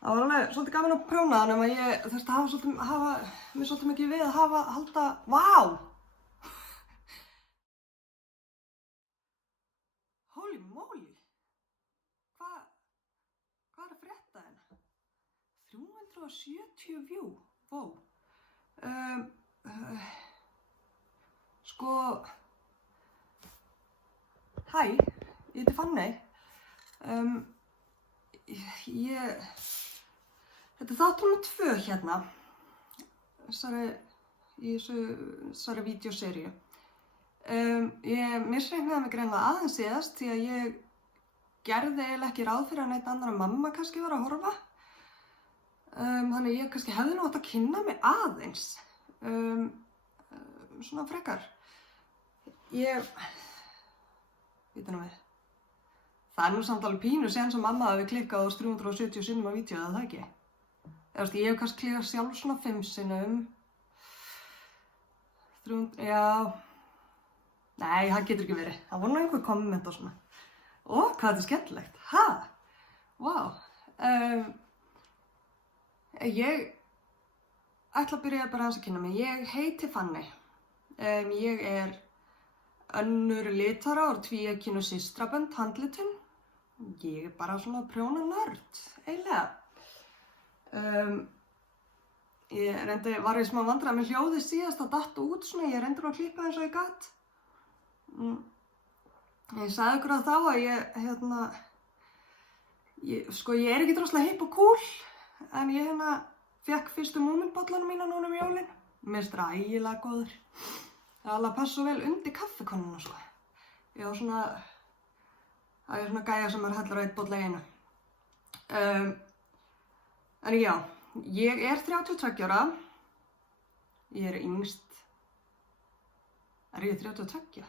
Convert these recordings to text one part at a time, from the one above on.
Það var alveg svolítið gaman að prjóna hann nema ég þurfti að hafa mér svolítið mikið við að halda, vá! Holy moly! Hvað er að frétta hérna? 370 view, wow. Sko, hæ, ég heiti Fanney. Þetta er þáttur númer 2 hérna, í þessari vídeóseríu. Ég misreiknaði mig greinilega aðeins síðast því að ég gerði eiginlega ekki ráð fyrir að neitt annar en mamma kannski var að horfa. Þannig ég kannski hefði nú átt að kynna mig aðeins, svona frekar. Veitu nú við. Það er nú samt alveg pínu síðan sem mamma hafi klikkað á 370 sinnum á vídeóið, eða það ekki? Ég hef kannski klikkað sjálf svona 5 sinnum. 300, já. Nei, það getur ekki verið. Það voru nú einhver komment og svona. Ó, hvað þetta er skemmtilegt. Ha? Vá. Ég ætla að byrja bara aðeins að kynna mig. Ég heiti Fanney. Ég er önnur litara úr tvíegginu systrabönd handlitun. Ég er bara svona prjóna nörd, eiginlega. Ég var í smá vandræðum með hljóðið síðast að datt út svona, ég reyndi að klippa eins og ég gat. Ég sagði ykkur að þá að ég er ekki droslega hipp og cool, en ég fékk fyrstu Múmínbollana mína núna jólin. Mér finnst það ægilega góður. Það alveg passa vel undir kaffikönnuna sko. Það er svona gæja sem hellar á einn bolla í einu. En já, ég er 32 ára. Ég er yngst. Er ég 32?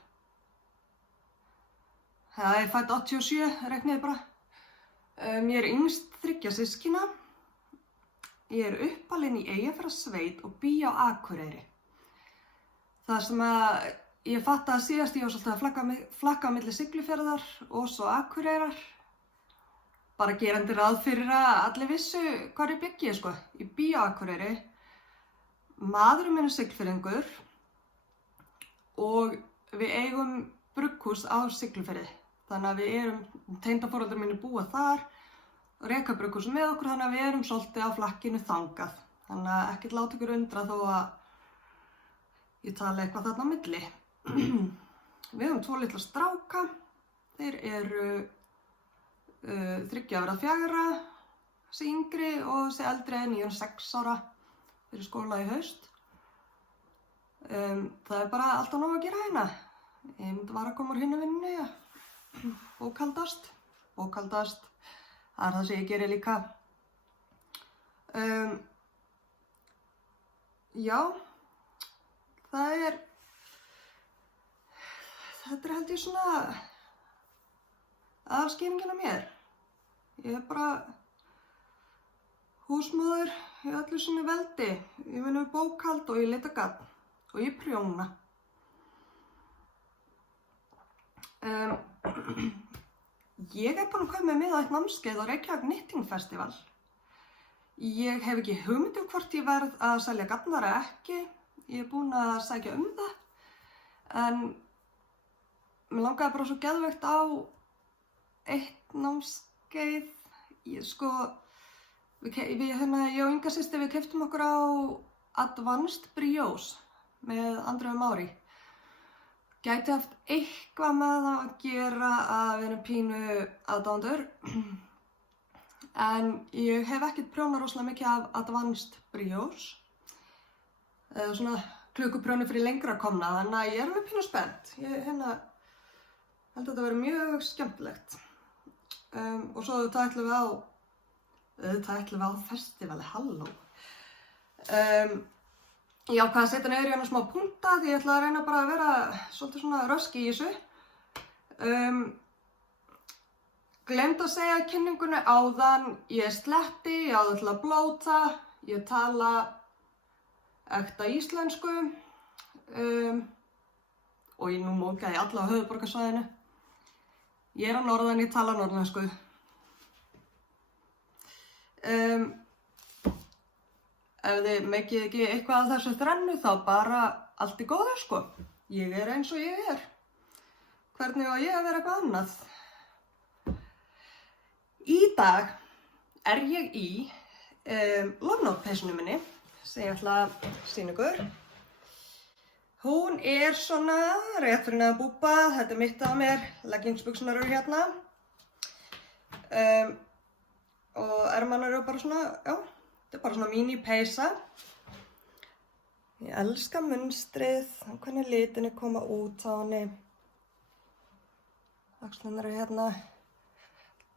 Það er fædd 87, reikniði bara. Ég er yngst 3 systkina. Ég er uppalin í Eyjafjarðarsveit og bý á Akureyri. Það sem að ég fattaði síðast, ég var svolítið að flakka á milli Siglufjarðar og svo Akureyrar. Bara gerandi ráð fyrir að allir vissu hvar ég byggi, sko. Ég bý á Akureyri. Maðurinn minn er Siglfirðingur og við eigum brugghús á Siglufirði. Þannig að við tengdaforeldrar mínir búa þar og reka brugghúsið með okkur, þannig að við erum svolítið á flakkinu þangað. Þannig að ekkert láta ykkur undra þó að ég tala eitthvað þarna á milli. Við höfum 2 litla stráka. Þeir eru 3 ára 4, þessi yngri og þessi eldri er 9 og 6 ára fyrir skóla í haust. Það er bara alltaf nóg að gera hérna. Ég myndi að koma úr hinni vinnunni, ja. Bókhaldast. Það er það sem ég geri líka. Já. Þetta er held ég svona aðalskýringin á mér. Ég er bara húsmóðir í öllu sinni veldi. Ég vinn við bókhald og ég leita gagn og ég prjóna. Ég er búin að koma með eitt námskeið á Reykjavík Knitting Festival. Ég hef ekki hugmynd hvort ég verð að selja garnar eða ekki. Ég er búin að sækja það, en mér langaði bara svo geðveikt á eitt námskeið. Ég og Inga systir, við keyptum okkur á Advanced Brioche með Andreu Mári. Gæti haft eitthvað með það að gera að við erum pínu aðdáendur, en ég hef ekkert prjónað rosalega mikið af Advanced Brioche. Svona klukkuprjóni fyrir lengra komna, þannig að ég er alveg pínu spennt. Ég held að þetta verði mjög skemmtilegt. Og svo ætlum við á festivali, halló. Ég ákvað að setja niður í hana smá punkta því ég ætla að reyna bara að vera svolítið svona röski í þessu. Gleymdi að segja kynningunni áðan, ég sletti, ég áður til að blóta, ég tala ekta íslensku og ég nú móðgæði alla á höfuðborgarsvæðinu. Ég er á norðan, ég tala norðlensku. Ef þið megið ekki eitthvað af þessu þrennu þá bara allt í góðu, sko. Ég er eins og ég er. Hvernig á ég að vera eitthvað annað? Í dag er ég í Love Note peysunni minni sem ég ætla að sýna ykkur. Hún er svona rétt fyrir neðan búbba, þetta er mitt á mér, leggingsbuxurnar eru hérna. Og ermarnar eru bara svona, já, þetta er bara svona mini peysa. Ég elska munstrið, hvernig litinni koma út á henni. Axlirnar eru hérna.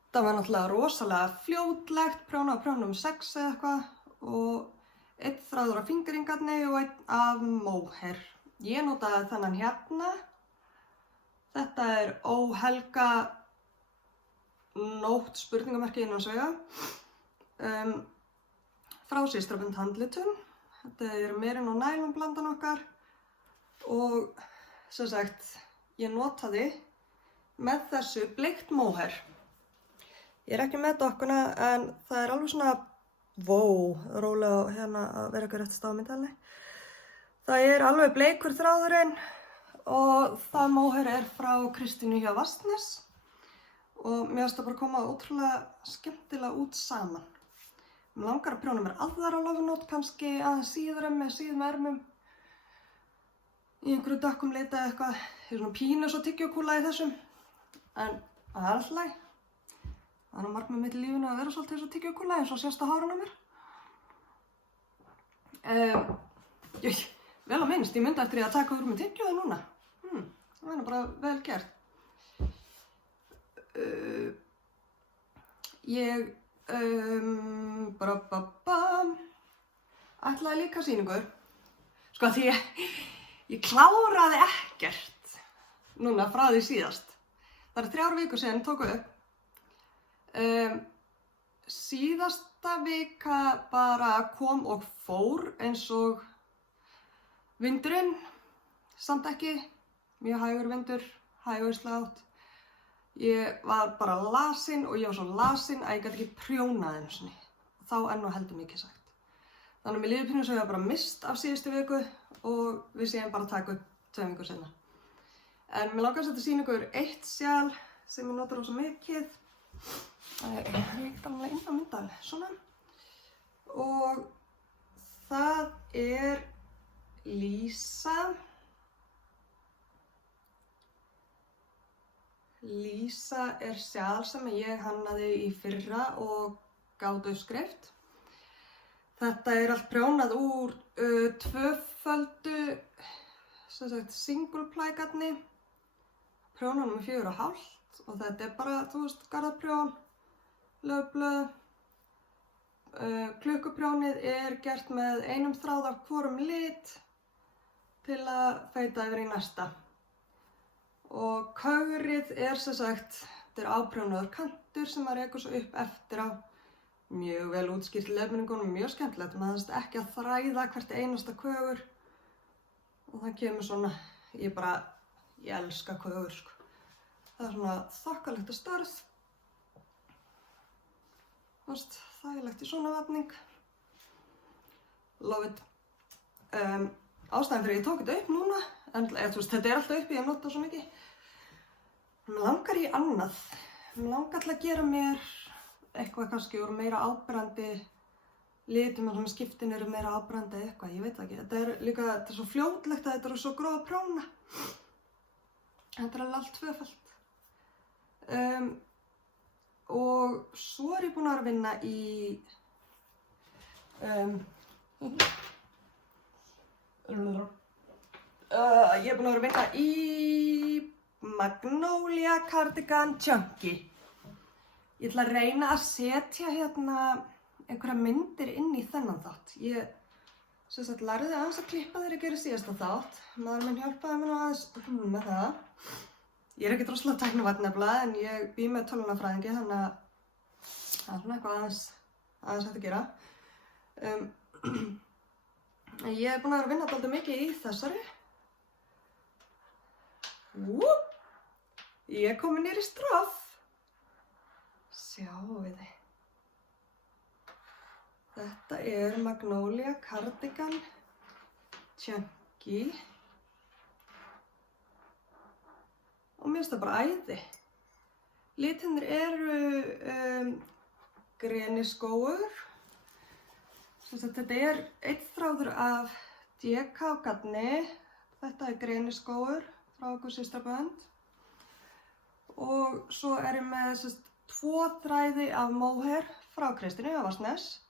Það var náttúrulega rosalega fljótlegt, prjóna á prjónum 6 eða eitthvað og einn þráður af fingringarni og einn af móher. Ég notaði þennan hérna. Þetta er óhelga nótt spurningamerki innan svega. Frá Systrabönd handlitum. Þetta er merin og nælon blandan okkar og sem sagt ég notaði með þessu bleikt móher. Ég er ekki með dokkuna en það er alveg svona rólega hérna að vera ekki rétt stafmyndalni. Það er alveg bleikur þráðurinn og það móher er frá Kristínu hjá Vastnes og mér finnst það bara koma ótrúlega skemmtilega út saman. Mér langar að prjóna mér aðrar á Love Note, kannski aðeins síðurum með síðum ermum í einhverju dökkum lit eða eitthvað. Ég er svona pínu svo tyggjókúla í þessum en það er alltaf læg. Það er nú markmið mitt í lífinu að vera svolítið eins og tyggjókúla eins og sést á hárinu á mér. Vel að minnst, ég myndi eftir ég að taka úr með tyggjóði núna. Það er nú bara vel gert. Ég ætlaði líka að sýna ykkur. Sko því ég kláraði ekkert núna frá því síðast. Það er 3 vikur síðan ég tók upp. Síðasta vika bara kom og fór eins og vindurinn, samt ekki, mjög hægur vindur, hægur slátt. Ég var bara lasin og ég var svo lasin að ég gæti ekki prjónað einu sinni. Þá enn og heldur mikið sagt. Þannig að mér líður pínu svo ég var bara mist af síðustu viku og við séum bara að taka upp 2 vikur seinna. En mér langar að sýna ykkur eitt sjal sem ég notar rosa mikið. Það er líkt alveg inn á myndal, svona. Og það er Lísa. Lísa er sjal sem ég hannaði í fyrra og gáði uppskrift. Þetta er allt prjónað úr tvöföldu single ply garni. Prjónað með 4,5 og þetta er bara, þú veist, garðaprjón, laufblöð. Klukkuprjónið er gert með einum þráð af hvorum lit til að feita yfir í næsta. Og kögrið er sem sagt, þetta er áprjónaður kantur sem maður rekur svo upp eftir á. Mjög vel útskýrt í leiðbeiningunum, mjög skemmtilegt. Maður þarf ekki að þræða hvert einasta kögur. Og það kemur svona, ég elska kögur, sko. Það er svona þokkalegt að stærð. Þægilegt í svona vafning. Love it. Ástæðan fyrir ég tók þetta upp núna, þetta er alltaf uppi, ég nota svo mikið. Mér langar í annað. Mér langar alltaf að gera mér eitthvað kannski úr meira áberandi litum, en skiptin eru meira áberandi eitthvað, ég veit það ekki. Þetta er svo fljótlegt að þetta eru svo gróð að prjóna. Þetta er alveg allt tvöfalt. Og svo er ég búin að vinna í ég er búin að vinna í Magnolia Cardigan Chunky. Ég ætla að reyna að setja hérna einhverja myndir inn í þennan þátt. Ég lærði aðeins að klippa þegar ég gerði síðasta þátt. Maður minn hjálpaði mér nú aðeins með það. Ég er ekkert rosalega tæknivænn nefnilega, en ég bý með tölvunarfræðingi, þannig að það er svona eitthvað aðeins hægt að gera. Ég er búin að vera að vinna dálítið mikið í þessari. Ég er komin niður í stroff. Sjáu þið. Þetta Magnolia Cardigan Chunky og mér finnst það bara æði. Litirnir eru greniskógur. Þetta einn þráður af DK garni. Þetta greniskógur frá okkur systrabönd. Og svo ég með 2 þræði af mohair frá Kristínu á Vatnsnes.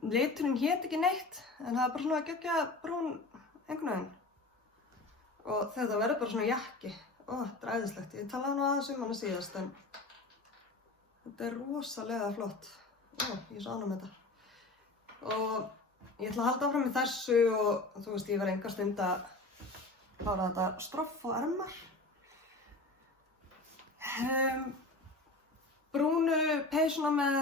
Liturinn hét ekki neitt, en það bara svona geggja brún einhvern veginn. Og þetta verður bara svona jakki. Þetta æðislegt. Ég talaði aðeins hana síðast, en þetta rosalega flott. Ég svo ánægð með þetta. Og ég ætla að halda áfram með þessu og þú veist, ég verð enga stund að klára þetta stroff og ermar. Brúnu peysuna með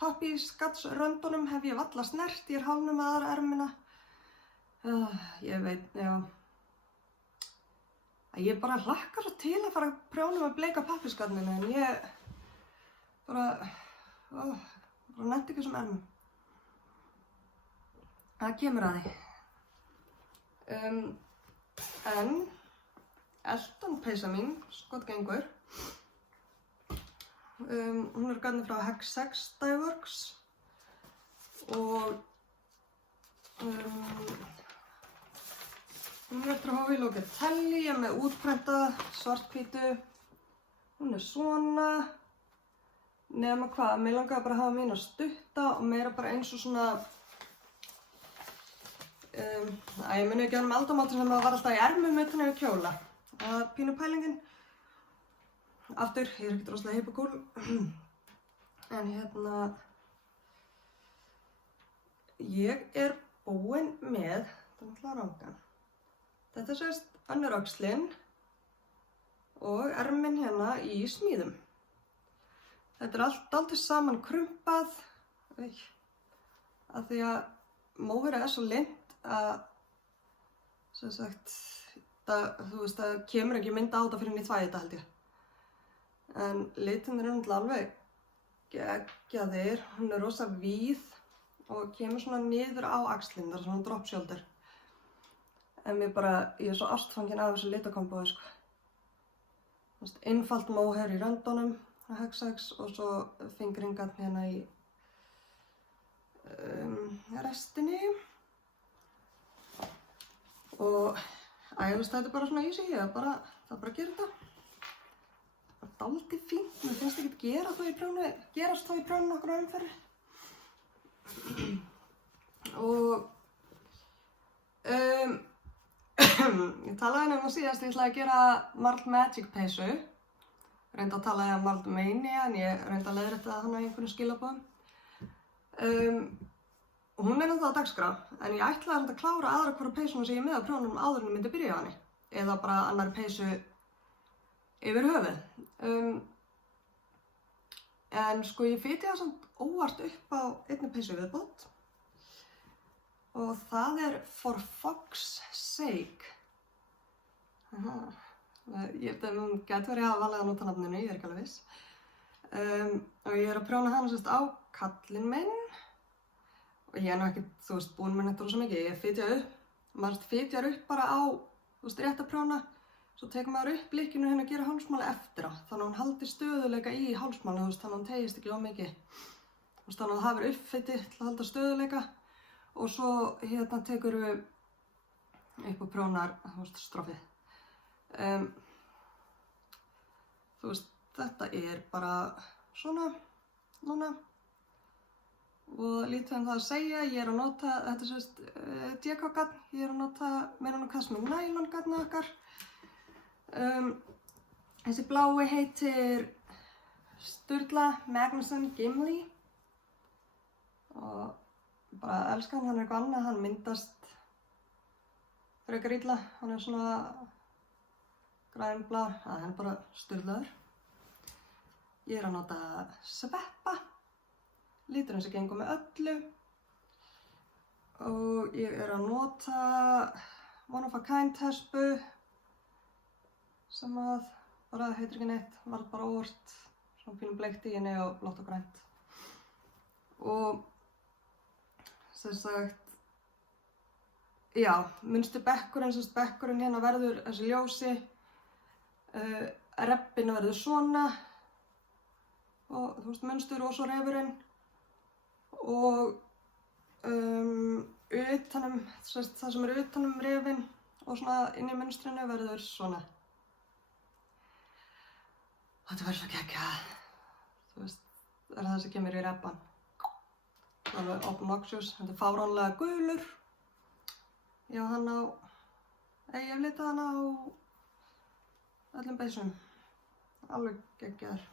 pappírsgattsröndunum hef ég varla snert, ég hálfnuð með aðra ermina. Ég veit, já. Ég bara hlakkar svo til að fara að prjóna með bleika pappírsgatninu, en ég bara nennti ekki þessum ermum. Það kemur að því. En Elton peysa mín, skot gengur. Hún garni frá Hex6 Dyeworks og hún eftir Hófi Locatelli, ég með útprentað svarthvítu. Hún svona, nema hvað, mig langaði bara að hafa mína stutta og meira bara eins og svona, ég muni ekki aldamótin sem það var alltaf í ermum utan yfir kjóla. Það var pínu pælingin. Aftur, ég ekkert rosalega hippokúl, en ég búin með, þetta náttúrulega rangan. Þetta sést önnur öxlin og erminn í smíðum. Þetta allt dálítið saman krumpað, af því að mohair svo lint að, sem sagt, það kemur ekki mynd á þetta fyrir en ég þvægi þetta held ég. En litirnir náttúrulega alveg geggjaðir, hún rosa víð og kemur svona niður á axlinn, það svona drop shoulder. En ég er svo ástfangin af þessu litakombói, sko. Einfalt mohair í röndunum, Hex6 og svo fingringarn í restinni. Og þetta bara svona easy, það er bara að gera þetta. Það er dálítið fínt, mér finnst ekki gerast þó í prjónu nokkur umferði. Og ég talaði síðast, ég ætlaði að gera Marled Magic peysu. Reyndi að tala um Marled Mania, en ég reyndi að leiðrétta hana í einhverjum skilaboðum. Hún náttúrulega á dagskrá, en ég ætlaði að klára aðra hvora peysuna sem ég með á prjónum áður en ég myndi byrja á henni. Eða bara annarri peysu yfir höfuð. En sko ég fiti það samt óvart upp á einni peysu viðbót. Og það For Fox's Sake. Ég gæti verið að valið að nota nafninu, ég ekki alveg viss. Og ég að prjóna hana á kallinn minn. Og ég ekki, búin með þetta rosa mikið. Ég fitja upp, maður fitjar upp bara á, rétt að prjóna. Svo tekur maður upp blikkinu að gera hálsmáli eftir á. Þannig að hún haldi stöðuleika í hálsmáli, þannig að hún tegist ekki of mikið. Þannig að það uppfiti til að halda stöðuleika. Og svo tekurðu upp og prjónar stroffið. Þetta bara svona, núna. Og lítið það að segja, ég að nota, þetta DK-garn, ég að nota meira Cashmere nylon-garnið okkar. Þessi blái heitir Sturla Magnusson Gimli. Og bara elska hann eitthvað annað, hann myndast frekar illa, hann svona grænblá, hann bara sturlaður. Ég að nota Sveppa. Liturinn sem gengur með öllu og ég að nota One of a Kind hespu sem að bara heitir ekki neitt, var bara óvart svona pínu bleikt í henni og blátt og grænt. Og sem sagt, já, munstur bekkurinn, sem sagt bekkurinn hérna verður þessi ljósi, rebbinn verður svona og þú veist munstur og svo refurinn og utanum, það sem utanum refinn og svona inn í munstrinu verður svona. Þetta verður svo geggjað. Þú veist, það er það sem kemur í rebban. Alveg obnoxious, þetta er fáránlega gulur. Já, hann á, ég hef litað hann á öllum beysum. Alveg geggjaður.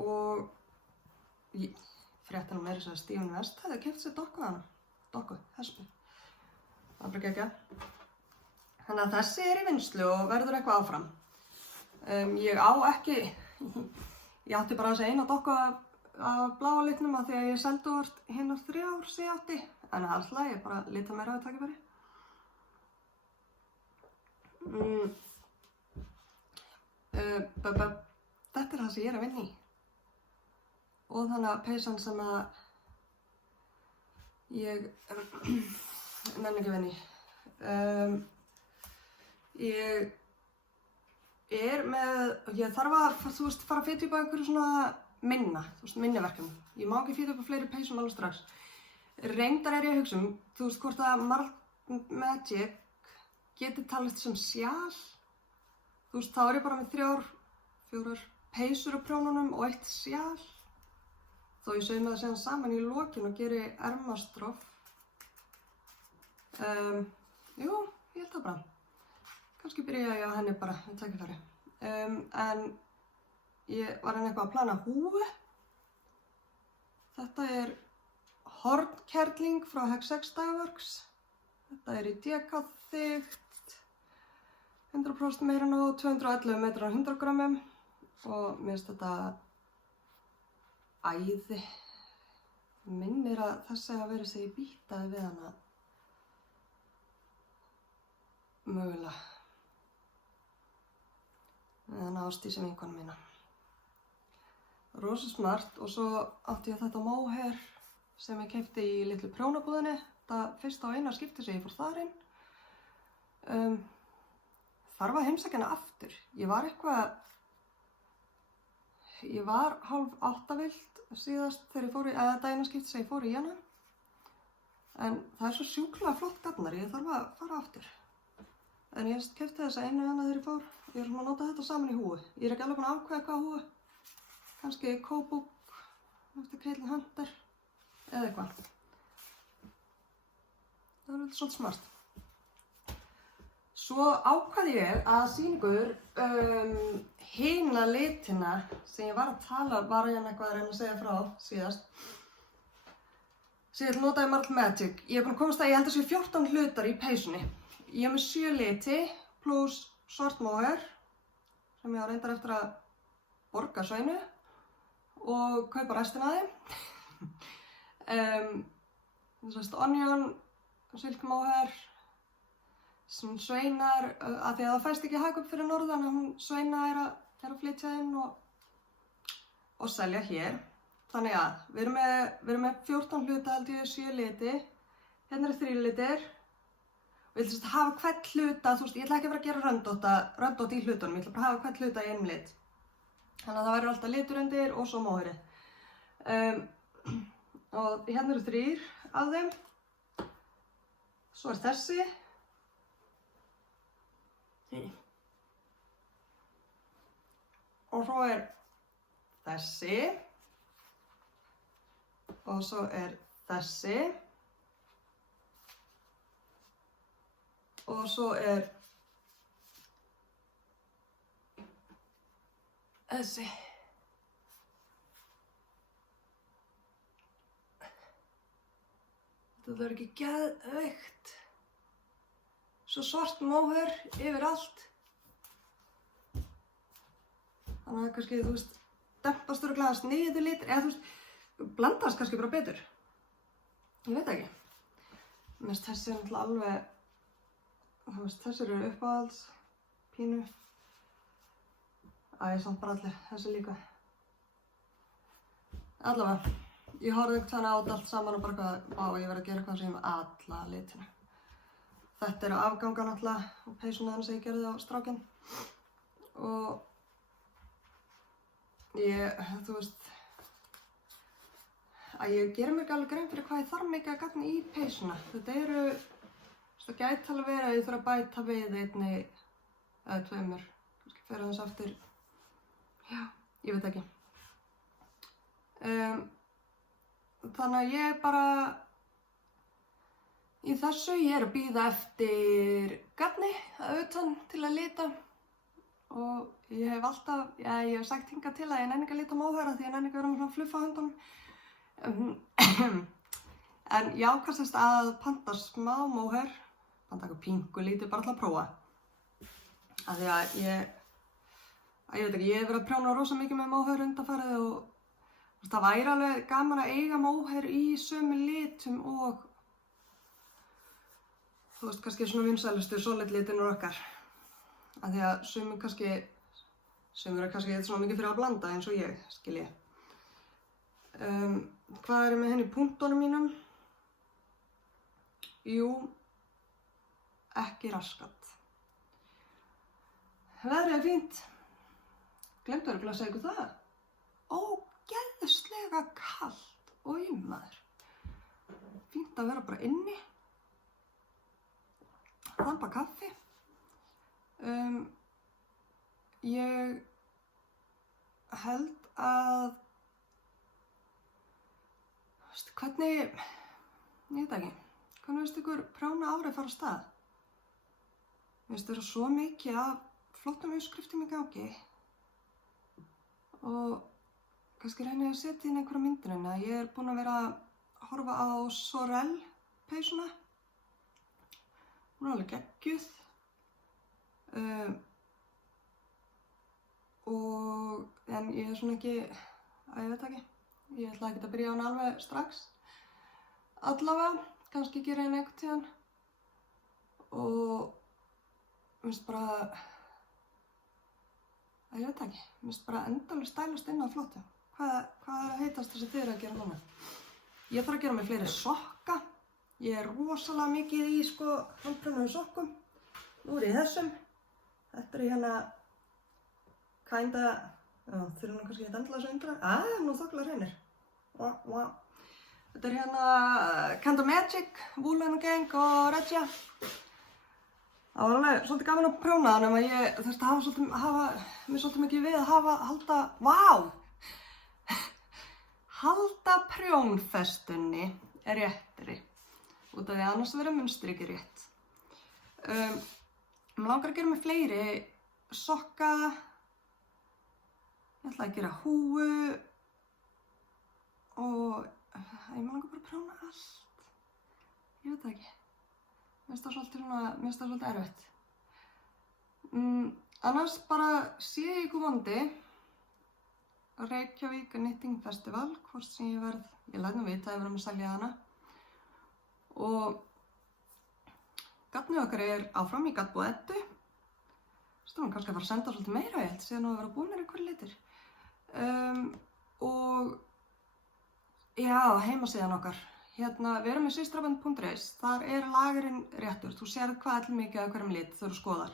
Og fréttina meira þess að Stephen West hefði keypt sér dokku hana. Dokku, hespu. Það er bara geggjað. Þannig að þessi er í vinnslu og verður eitthvað áfram. Ég á ekki, ég átti bara þessi eina dokku af bláa litnum af því að ég seldi úr hinnar 3 sem ég átti. En alltaf ég bara lita meira á þetta tækifæri. Þetta er það sem ég er að vinna í. Og þannig að peysan sem að ég nenni ekki að vinna í. Ég er með, ég þarf að, þú veist, fara að fita upp á einhverju svona minna, þú veist, minniverkefni. Ég má ekki fita upp á fleiri peysum alveg strax. Reyndar er ég að hugsa þú veist, hvort að Malt Magic geti talist sem sjal. Þú veist, þá er ég bara með 4 peysur á prjónunum og 1 sjal. Þó ég saumi það síðan saman í lokin og geri ermastróf. Jú, ég held það bara. Kannski byrja ég á henni bara í tækifæri. En ég var eitthvað að plana húfu. Þetta er hornkerling frá Hexex Dyeworks. Þetta er í DK-þykkt, 100% meira nú, 211 metrar á 100 grammum og mér finnst þetta æði. Minnir að þessi hafa verið sem ég býtaði við hana. Mögulega. Við hana Ásdísi vinkonu mína. Rosa smart og svo átti ég þetta mohair sem ég keypti í litlu prjónabúðinni. Þetta fyrsta og eina skipti sem ég fór þar inn. Þarf að heimsækja hana aftur. Ég var 7:30 vilt síðast þegar ég fór í, eða daginn skipti sem ég fór í hana. En það er svo sjúklega flott garnar, ég þarf að fara aftur. En ég keypti þessa einu hana þegar ég fór. Ég er svona að nota þetta saman í húfu. Ég er ekki alveg búin að ákveða hvaða húfu. Kannski Kóbúk eftir Caitlin Hunter eða eitthvað. Það var svolítið smart. Svo ákvað ég að sýna ykkur hina litina sem ég var að tala, var ég eitthvað að reyna að segja frá síðast. Sem ég notaði Malt Magic. Ég er búin að komast að ég held að sé 14 hlutar í peysunni. Ég er með 7 liti pluss svart mohair sem ég á reyndar eftir að borga Sveinu og kaupa restina af þeim. Onion, silk mohair, sem Sveinar, af því að það fæst ekki að haka upp fyrir norðan, að Sveina er að flytja inn og selja hér. Þannig að við erum með 14 hluta held ég, 7 liti, hérna eru 3 litir. Við ætlum að hafa hvern hluta, þú veist, ég ætla ekki að fara að gera röndótt í hlutunum, ég ætla bara að hafa hvern hluta í einum lit. Þannig að það verður alltaf litur undir og svo mohairið. Og hérna eru 3 af þeim. Svo er þessi. Og svo er þessi. Og svo er þessi. Og svo er þessi. Þetta er ekki geðveikt. Svo svart mohair yfir allt. Þannig að kannski, þú veist, dempast örugglega sniðið litur, eða þú veist, blandast kannski bara betur. Ég veit ekki. Mér finnst þessi náttúrulega alveg, þú veist, þessir eru uppáhalds, pínu. ég samt bara allir, þessi líka. Allavega, ég horfði einhvern veginn á þetta allt saman og bara eitthvað, vá, ég verð að gera eitthvað sem alla litina. Þetta eru afgangar náttúrulega og peysuna þannig sem ég gerði á strákinn. Og þú veist, að ég gerir mér ekki alveg grein fyrir hvað ég þarf mikið að gagna í peysuna. Það gæti alveg verið að ég þarf að bæta við einni eða tveimur, kannski fyrir aðeins eftir, já, ég veit ekki. Þannig að ég bara, í þessu ég er að bíða eftir gagni að utan til að lita og ég hef alltaf, ég hef sagt hingað til að ég nenni ekki að lita móhaira því ég nenni ekki að vera með svona fluffa á höndunum. En ég ákastist að panta smá móhair, panta eitthvað pingu lítið bara til að prófa. Af því að ég veit ekki, ég hef verið að prjóna rosa mikið með móhair undanfarið og það væri alveg gaman að eiga móhair í sömu litum og þú veist, kannski svona vinsælustu solid litinur okkar. Af því að sumir eru kannski eitthvað svona mikið fyrir að blanda eins og ég, skil ég. Hvað er með henni í punktunum mínum? Jú, ekki raskat. Veðrið er fínt. Gleymdu örugglega að segja ykkur það. Ógeðslega kalt. Oj, maður. Fínt að vera bara inni. Þampa kaffi. Ég held að hvernig, ég veit ekki, hvernig finnst ykkur prjóna árið fara af stað? Mér finnst vera svo mikið af flottum uppskriftum í gangi og kannski reyni ég að setja inn einhverja myndir ég er búin að vera að horfa á Sorel peysuna. Hún er alveg geggjuð. En ég er svona ekki, ég veit ekki, ég ætla ekki að byrja á hana alveg strax. Allavega, kannski gera henni einhvern tíðan. Og minnst bara, ég veit ekki, minnst bara endalaust stælast inn á flottu. Hvað er að heitast þessi þið eru að gera núna? Ég þarf að gera mig fleiri sokka. Ég er rosalega mikið í handprjónuðum sokkum. Nú er ég í þessum. Þetta er hérna kinda, fyrir nú kannski þetta endilega svo undra. Nú þokkala hreinir. Þetta er hérna Kinda Magic, Woolen Gang og Regia. Það var alveg svolítið gaman að prjóna það nema ég þurfti að hafa mér svolítið mikið við að halda prjónfestunni réttri. Út af því annars verður munstur ekki rétt. Mér langar að gera mig fleiri sokka. Ég ætla að gera húfu og ég langar bara að prjóna allt. Ég veit það ekki. Mér finnst það svolítið erfitt. Annars bara sé ég ykkur vonandi Reykjavík Knitting Festival, hvort sem ég læt nú vita að ég verð að selja hana. Og gatnið okkar er áfram í gatbúð Eddu. Stofan kannski að fara að senda svolítið meira, ég held síðan að vera búinir einhverjir litir. Og já, heimasíðan okkar. Hérna, við erum með systraband.is, þar er lagerinn réttur. Þú sérð hvað er mikið af hverjum lit þegar þú skoðar.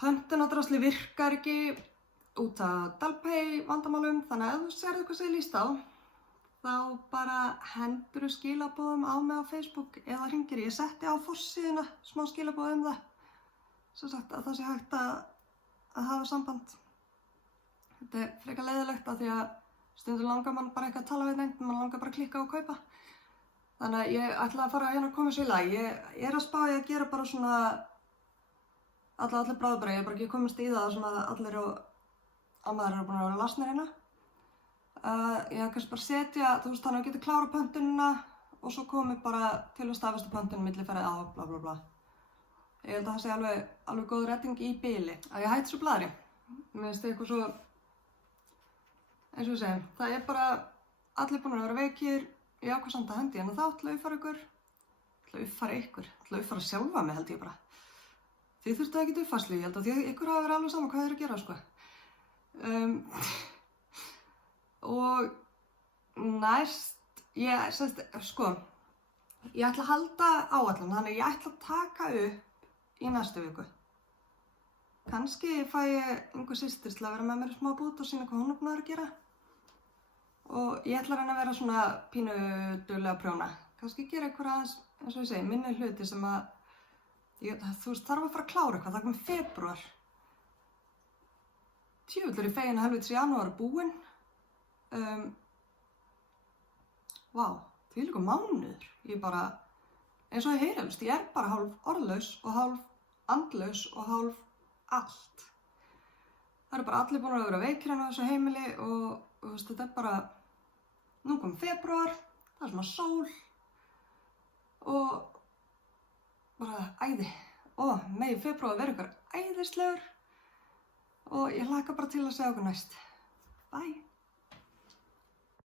Pöntunardrasli virkar ekki út af Dalpay vandamálum, þannig að ef þú sérð eitthvað sem ég líst á, þá bara hendur skilaboðum á mig á Facebook eða hringir. Ég setti á forsíðuna smá skilaboð það. Svo sagt að það sé hægt að hafa samband. Þetta er frekar leiðilegt af því að stundum langar mann bara ekki að tala við neitt, mann langar bara að klikka og kaupa. Þannig að ég ætla að fara hérna að koma sér í lag. Ég er að spá í að gera bara svona allir bráðbæra. Ég er bara ekki komist í það sem að allir og ammaðir eru búin að vera lasnir hérna. Ég hef kannski bara setja, þú veist, þannig að geta klára pöntunina og svo komi bara til að staðfesta pöntunum milliferðið á bla bla bla. Ég held að það sé alveg góð redding í bili. Að ég hætti svo blaðri. Mér finnst eitthvað svo, eins og ég segi, það er bara allir búin að vera veikir. Ég ákvað samt að hendi hérna þá til að uppfæra ykkur. Til að uppfæra sjálfa mig held ég bara. þið þurftu ekkert uppfærslu, ég held að ykkur hafi verið alveg saman hvað þið eru að gera, sko. Og næst, ég ætla að halda áætlun, þannig ég ætla að taka upp í næstu viku. Kannski fæ ég einhver systir til að vera með mér í smá bút og sýna hvað hún er búin að vera að gera. Og ég ætla að reyna að vera svona pínu duglega prjóna. Kannski gera eitthvað aðeins, eins og ég segi, minni hluti sem að, þú veist, þarf að fara að klára eitthvað, það komið febrúar. Tjöfull er ég fegin að helvítis janúar er búinn. Vá, þvílíkur mánuður. Ég bara, eins og ég heyrðust, ég er bara hálf orðlaus og hálf andlaus og hálf allt. Það eru bara allir búin að vera veikir á þessu heimili og þú veist, þetta er bara, nú kom febrúar, það er svona sól og bara æði. Og megi febrúar vera ykkur æðislegur og ég hlakka bara til að segja okkur næst. Bye!